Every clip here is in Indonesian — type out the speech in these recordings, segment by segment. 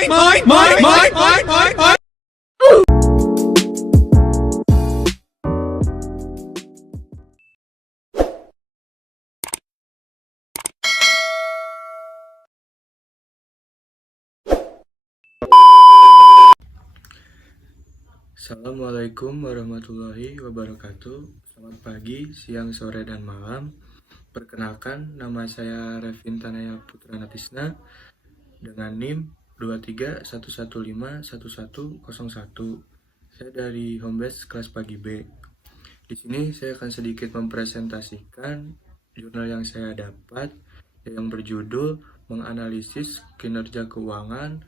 Assalamualaikum warahmatullahi wabarakatuh. Selamat pagi, siang, sore, dan malam. Perkenalkan, nama saya Revin Tanaya Putra Natisna dengan NIM 2311511101. Saya dari Homebase kelas pagi B. Di sini saya akan sedikit mempresentasikan jurnal yang saya dapat yang berjudul Menganalisis Kinerja Keuangan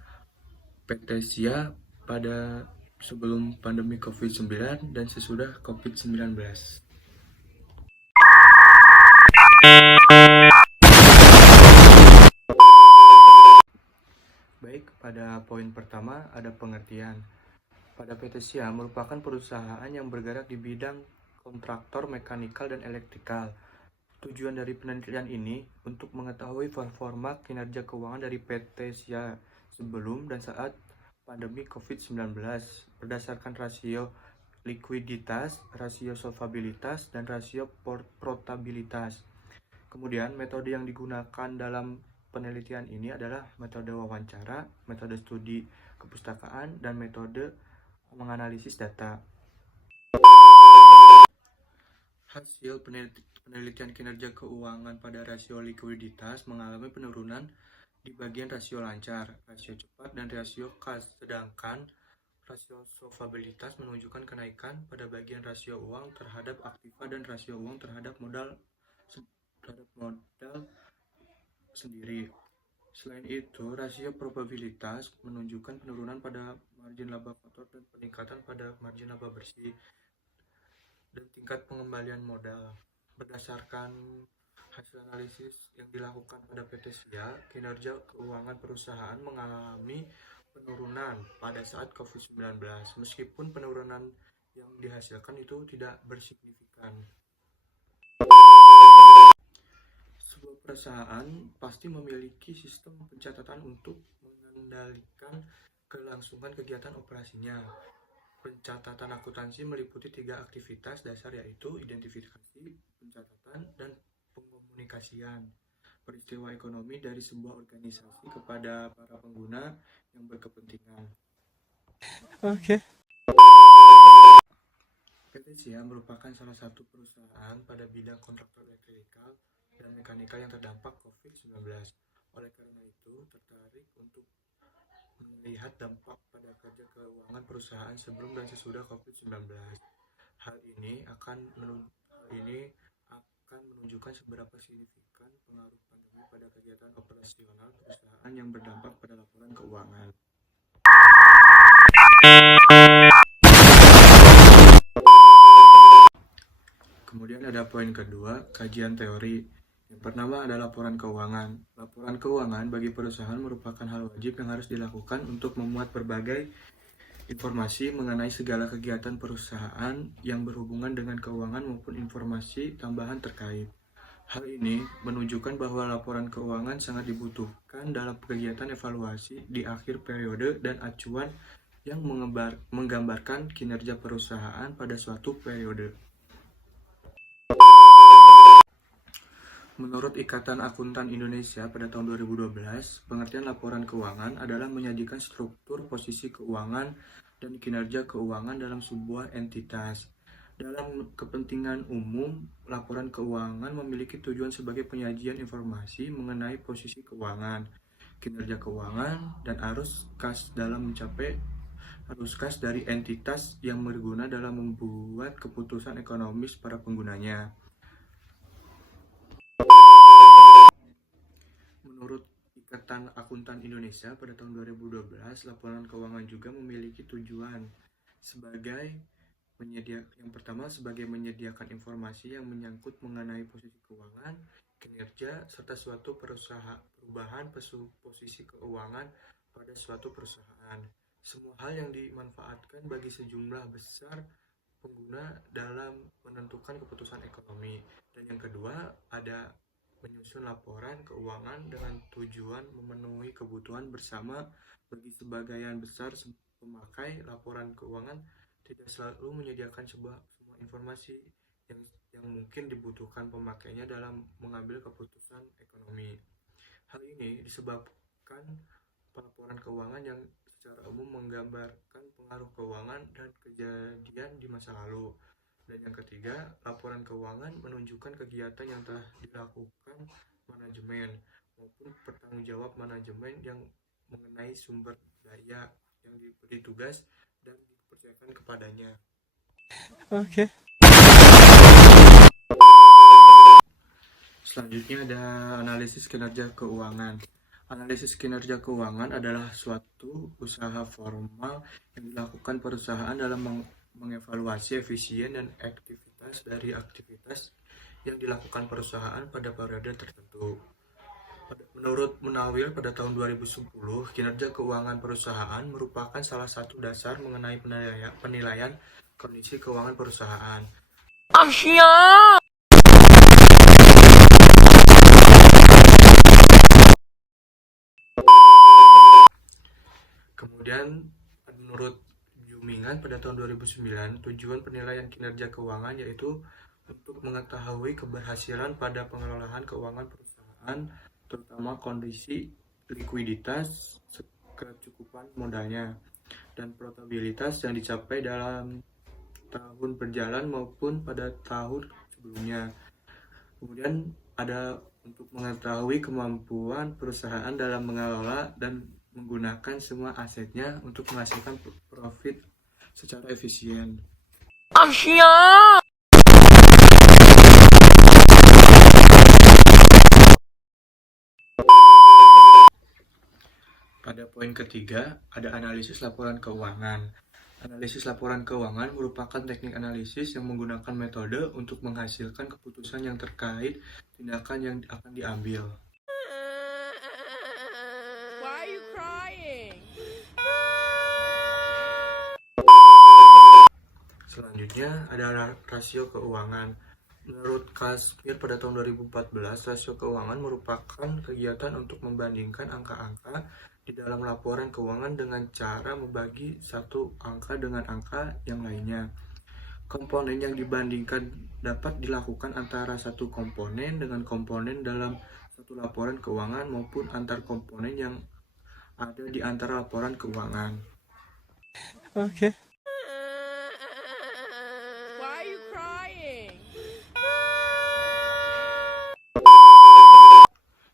PT SIA pada sebelum pandemi COVID-19 dan sesudah COVID-19. Baik, pada poin pertama ada pengertian. Pada PT SIA merupakan perusahaan yang bergerak di bidang kontraktor mekanikal dan elektrikal. Tujuan dari penelitian ini untuk mengetahui performa kinerja keuangan dari PT SIA sebelum dan saat pandemi COVID-19 berdasarkan rasio likuiditas, rasio solvabilitas, dan rasio portabilitas. Kemudian metode yang digunakan dalam penelitian ini adalah metode wawancara, metode studi kepustakaan, dan metode menganalisis data. Hasil penelitian kinerja keuangan pada rasio likuiditas mengalami penurunan di bagian rasio lancar, rasio cepat, dan rasio kas, sedangkan rasio solvabilitas menunjukkan kenaikan pada bagian rasio uang terhadap aktiva dan rasio uang terhadap modal sendiri. Selain itu, rasio probabilitas menunjukkan penurunan pada margin laba kotor dan peningkatan pada margin laba bersih dan tingkat pengembalian modal. Berdasarkan hasil analisis yang dilakukan pada PT SIA, kinerja keuangan perusahaan mengalami penurunan pada saat COVID-19, meskipun penurunan yang dihasilkan itu tidak bersignifikan. Sebuah perusahaan pasti memiliki sistem pencatatan untuk mengendalikan kelangsungan kegiatan operasinya. Pencatatan akuntansi meliputi 3 aktivitas dasar, yaitu identifikasi, pencatatan, dan pengkomunikasian peristiwa ekonomi dari sebuah organisasi kepada para pengguna yang berkepentingan. Oke. PT SIA merupakan salah satu perusahaan pada bidang kontraktor elektrikal dan mekanikal yang terdampak COVID-19. Oleh karena itu, tertarik untuk melihat dampak pada kerja keuangan perusahaan sebelum dan sesudah COVID-19. Hal ini akan menunjukkan seberapa signifikan pengaruh pandemi pada kegiatan operasional perusahaan yang berdampak pada laporan keuangan. Kemudian ada poin kedua, kajian teori. Yang pertama ada laporan keuangan. Laporan keuangan bagi perusahaan merupakan hal wajib yang harus dilakukan untuk memuat berbagai informasi mengenai segala kegiatan perusahaan yang berhubungan dengan keuangan maupun informasi tambahan terkait. Hal ini menunjukkan bahwa laporan keuangan sangat dibutuhkan dalam kegiatan evaluasi di akhir periode dan acuan yang menggambarkan kinerja perusahaan pada suatu periode. Menurut Ikatan Akuntan Indonesia pada tahun 2012, pengertian laporan keuangan adalah menyajikan struktur posisi keuangan dan kinerja keuangan dalam sebuah entitas. Dalam kepentingan umum, laporan keuangan memiliki tujuan sebagai penyajian informasi mengenai posisi keuangan, kinerja keuangan, dan arus kas dalam mencapai arus kas dari entitas yang berguna dalam membuat keputusan ekonomis para penggunanya. Menurut Ikatan Akuntan Indonesia pada tahun 2012, laporan keuangan juga memiliki tujuan sebagai menyediakan informasi yang menyangkut mengenai posisi keuangan, kinerja, serta suatu perubahan posisi keuangan pada suatu perusahaan. Semua hal yang dimanfaatkan bagi sejumlah besar pengguna dalam menentukan keputusan ekonomi. Dan yang kedua ada menyusun laporan keuangan dengan tujuan memenuhi kebutuhan bersama. Bagi sebagian besar pemakai, laporan keuangan tidak selalu menyediakan semua informasi yang mungkin dibutuhkan pemakainya dalam mengambil keputusan ekonomi. Hal ini disebabkan pelaporan keuangan yang secara umum menggambarkan pengaruh keuangan dan kejadian di masa lalu. Dan yang ketiga, laporan keuangan menunjukkan kegiatan yang telah dilakukan manajemen maupun pertanggungjawab manajemen yang mengenai sumber daya yang diberi tugas dan dipercayakan kepadanya. Okay. Selanjutnya ada analisis kinerja keuangan. Analisis kinerja keuangan adalah suatu usaha formal yang dilakukan perusahaan dalam mengevaluasi efisien dan aktivitas dari aktivitas yang dilakukan perusahaan pada periode tertentu. Menurut Munawir pada tahun 2010, kinerja keuangan perusahaan merupakan salah satu dasar mengenai penilaian kondisi keuangan perusahaan. Kemudian menurut Jumingan pada tahun 2009, tujuan penilaian kinerja keuangan yaitu untuk mengetahui keberhasilan pada pengelolaan keuangan perusahaan, terutama kondisi likuiditas, kecukupan modalnya, dan profitabilitas yang dicapai dalam tahun berjalan maupun pada tahun sebelumnya. Kemudian ada untuk mengetahui kemampuan perusahaan dalam mengelola dan menggunakan semua asetnya untuk menghasilkan profit secara efisien. Pada poin ketiga, ada analisis laporan keuangan. Analisis laporan keuangan merupakan teknik analisis yang menggunakan metode untuk menghasilkan keputusan yang terkait tindakan yang akan diambil. Why are you crying? Selanjutnya ada rasio keuangan. Menurut Kasmir pada tahun 2014, rasio keuangan merupakan kegiatan untuk membandingkan angka-angka di dalam laporan keuangan dengan cara membagi satu angka dengan angka yang lainnya. Komponen yang dibandingkan dapat dilakukan antara satu komponen dengan komponen dalam satu laporan keuangan maupun antar komponen yang ada di antara laporan keuangan. Okay. Why are you crying?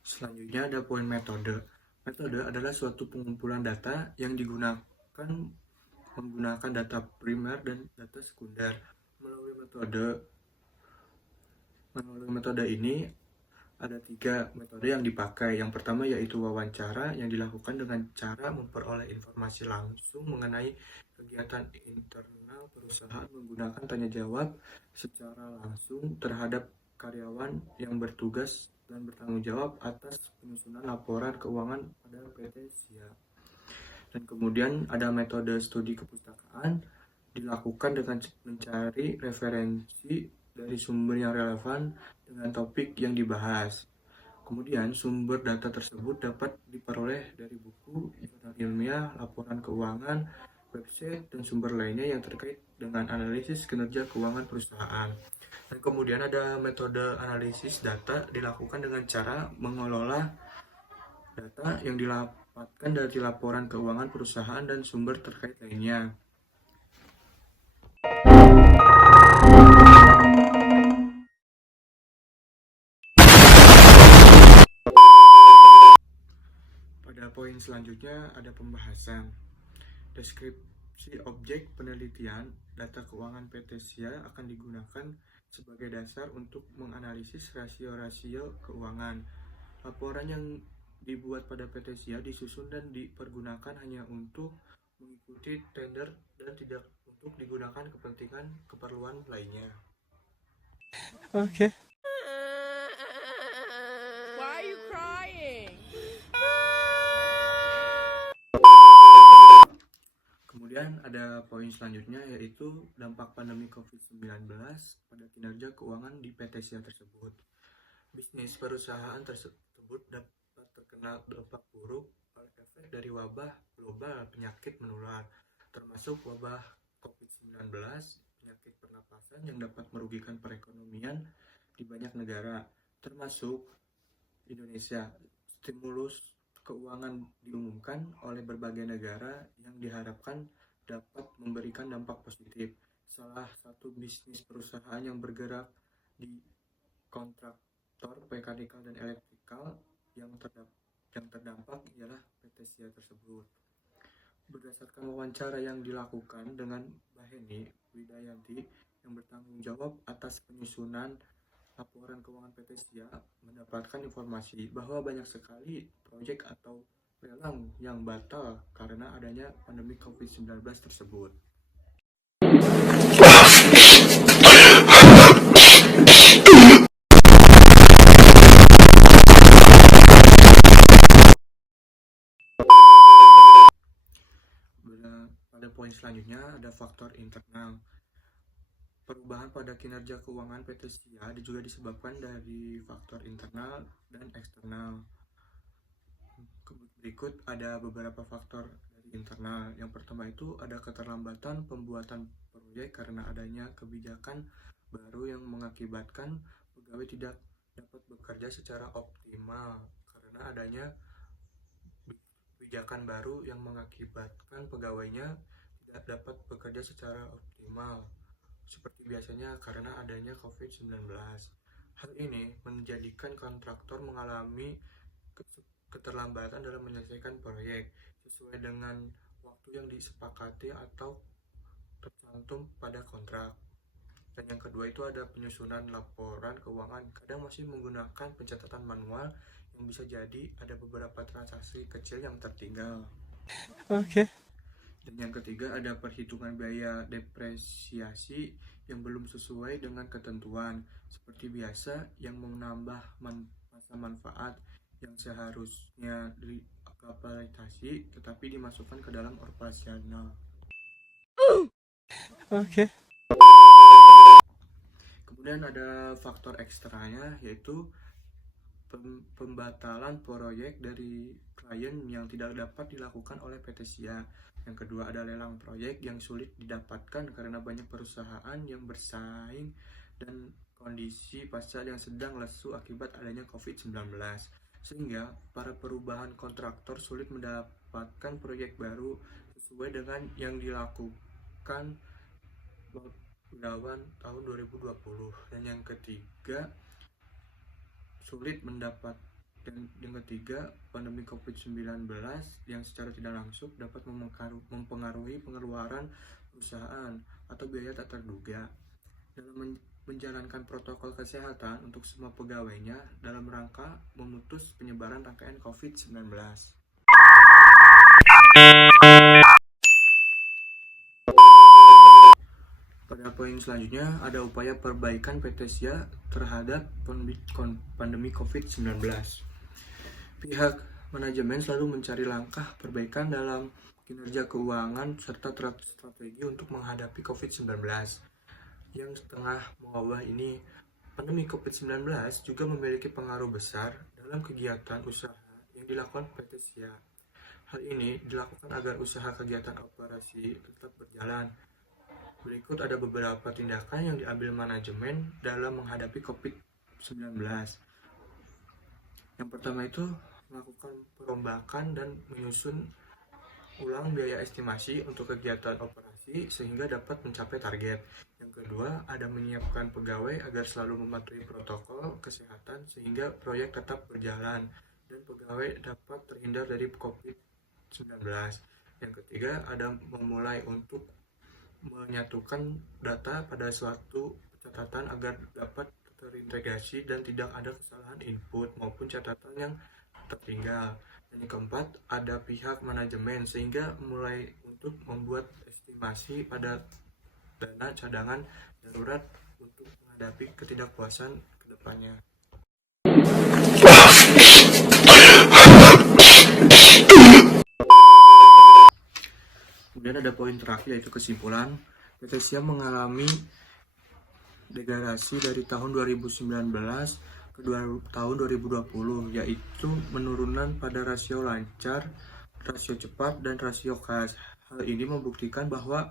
Selanjutnya ada poin metode. Metode adalah suatu pengumpulan data yang digunakan menggunakan data primer dan data sekunder. Melalui metode ini ada 3 metode yang dipakai. Yang pertama yaitu wawancara yang dilakukan dengan cara memperoleh informasi langsung mengenai kegiatan internal perusahaan menggunakan tanya jawab secara langsung terhadap karyawan yang bertugas dan bertanggung jawab atas penyusunan laporan keuangan pada PT SIA. Dan kemudian ada metode studi kepustakaan dilakukan dengan mencari referensi dari sumber yang relevan dengan topik yang dibahas. Kemudian sumber data tersebut dapat diperoleh dari buku, jurnal ilmiah, laporan keuangan, website, dan sumber lainnya yang terkait dengan analisis kinerja keuangan perusahaan. Dan kemudian ada metode analisis data dilakukan dengan cara mengelola data yang didapatkan dari laporan keuangan perusahaan dan sumber terkait lainnya. Pada poin selanjutnya ada pembahasan. Deskripsi objek penelitian data keuangan PT SIA akan digunakan sebagai dasar untuk menganalisis rasio-rasio keuangan. Laporan yang dibuat pada PT SIA disusun dan dipergunakan hanya untuk mengikuti tender dan tidak untuk digunakan keperluan lainnya. Okay. Why are you crying? Kemudian ada poin selanjutnya yaitu dampak pandemi COVID-19 pada kinerja keuangan di PT SIA tersebut. Bisnis perusahaan tersebut dapat terkena dampak buruk oleh efek dari wabah global penyakit menular, termasuk wabah COVID-19, penyakit pernapasan yang dapat merugikan perekonomian di banyak negara, termasuk Indonesia. Stimulus keuangan diumumkan oleh berbagai negara yang diharapkan dapat memberikan dampak positif. Salah satu bisnis perusahaan yang bergerak di kontraktor mekanikal dan elektrikal yang terdampak ialah PT SIA tersebut. Berdasarkan wawancara yang dilakukan dengan Baheni Widayanti yang bertanggung jawab atas penyusunan laporan keuangan PT SIA, mendapatkan informasi bahwa banyak sekali proyek atau lelang yang batal karena adanya pandemi COVID-19 tersebut. Pada poin selanjutnya ada faktor internal. Perubahan pada kinerja keuangan PT SIA juga disebabkan dari faktor internal dan eksternal. Berikut ada beberapa faktor dari internal. Yang pertama itu ada keterlambatan pembuatan proyek karena adanya kebijakan baru yang mengakibatkan pegawai tidak dapat bekerja secara optimal karena adanya kebijakan baru yang mengakibatkan pegawainya tidak dapat bekerja secara optimal seperti biasanya karena adanya COVID-19. Hal ini menjadikan kontraktor mengalami keterlambatan dalam menyelesaikan proyek sesuai dengan waktu yang disepakati atau tercantum pada kontrak. Dan yang kedua itu ada penyusunan laporan keuangan. Kadang masih menggunakan pencatatan manual yang bisa jadi ada beberapa transaksi kecil yang tertinggal. Okay. Dan yang ketiga ada perhitungan biaya depresiasi yang belum sesuai dengan ketentuan. Seperti biasa yang menambah masa manfaat yang seharusnya dikapitalisasi tetapi dimasukkan ke dalam operasional. Okay. Kemudian ada faktor ekstranya yaitu pembatalan proyek dari klien yang tidak dapat dilakukan oleh PT SIA. Yang kedua ada lelang proyek yang sulit didapatkan karena banyak perusahaan yang bersaing dan kondisi pasar yang sedang lesu akibat adanya COVID-19. Sehingga para perubahan kontraktor sulit mendapatkan proyek baru sesuai dengan yang dilakukan lawan tahun 2020. Dan yang ketiga sulit mendapat pandemi COVID-19 yang secara tidak langsung dapat mempengaruhi pengeluaran perusahaan atau biaya tak terduga dalam menjalankan protokol kesehatan untuk semua pegawainya dalam rangka memutus penyebaran rangkaian COVID-19. Pada poin selanjutnya ada upaya perbaikan PT SIA terhadap pandemi COVID-19. Pihak manajemen selalu mencari langkah perbaikan dalam kinerja keuangan serta strategi untuk menghadapi COVID-19 yang tengah mewabah ini. Pandemi COVID-19 juga memiliki pengaruh besar dalam kegiatan usaha yang dilakukan PT SIA. Hal ini dilakukan agar usaha kegiatan operasi tetap berjalan. Berikut ada beberapa tindakan yang diambil manajemen dalam menghadapi COVID-19. Yang pertama itu melakukan perombakan dan menyusun ulang biaya estimasi untuk kegiatan operasi sehingga dapat mencapai target. Yang kedua, ada menyiapkan pegawai agar selalu mematuhi protokol kesehatan sehingga proyek tetap berjalan dan pegawai dapat terhindar dari COVID-19. Yang ketiga, ada memulai untuk menyatukan data pada suatu catatan agar dapat terintegrasi dan tidak ada kesalahan input maupun catatan yang tertinggal. Dan yang keempat, ada pihak manajemen sehingga mulai untuk membuat estimasi pada dana cadangan darurat untuk menghadapi ketidakpuasan ke depannya. Kemudian ada poin terakhir yaitu kesimpulan. PT SIA mengalami degradasi dari tahun 2019 kedua tahun 2020, yaitu penurunan pada rasio lancar, rasio cepat, dan rasio kas. Hal ini membuktikan bahwa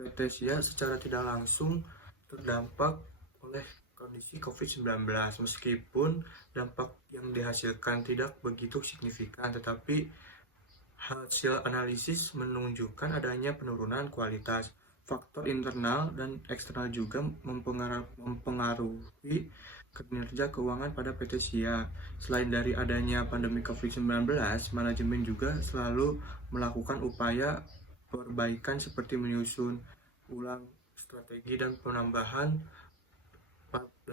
PT SIA secara tidak langsung terdampak oleh kondisi COVID-19, meskipun dampak yang dihasilkan tidak begitu signifikan, tetapi hasil analisis menunjukkan adanya penurunan kualitas. Faktor internal dan eksternal juga mempengaruhi kinerja keuangan pada PT SIA. Selain dari adanya pandemi COVID-19, manajemen juga selalu melakukan upaya perbaikan seperti menyusun ulang strategi dan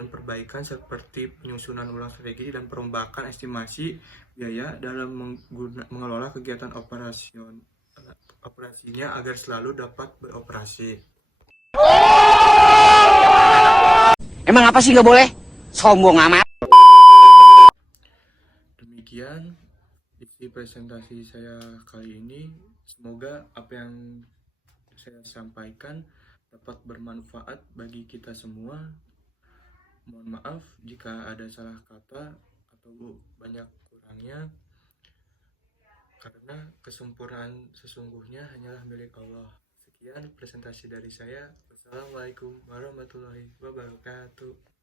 perbaikan seperti penyusunan ulang strategi dan perombakan estimasi biaya dalam mengelola kegiatan operasinya agar selalu dapat beroperasi. Emang apa sih nggak boleh? Sombong amat. Demikian isi presentasi saya kali ini. Semoga apa yang saya sampaikan dapat bermanfaat bagi kita semua. Mohon maaf jika ada salah kata atau banyak kurangnya, karena kesempurnaan sesungguhnya hanyalah milik Allah. Sekian presentasi dari saya. Wassalamualaikum warahmatullahi wabarakatuh.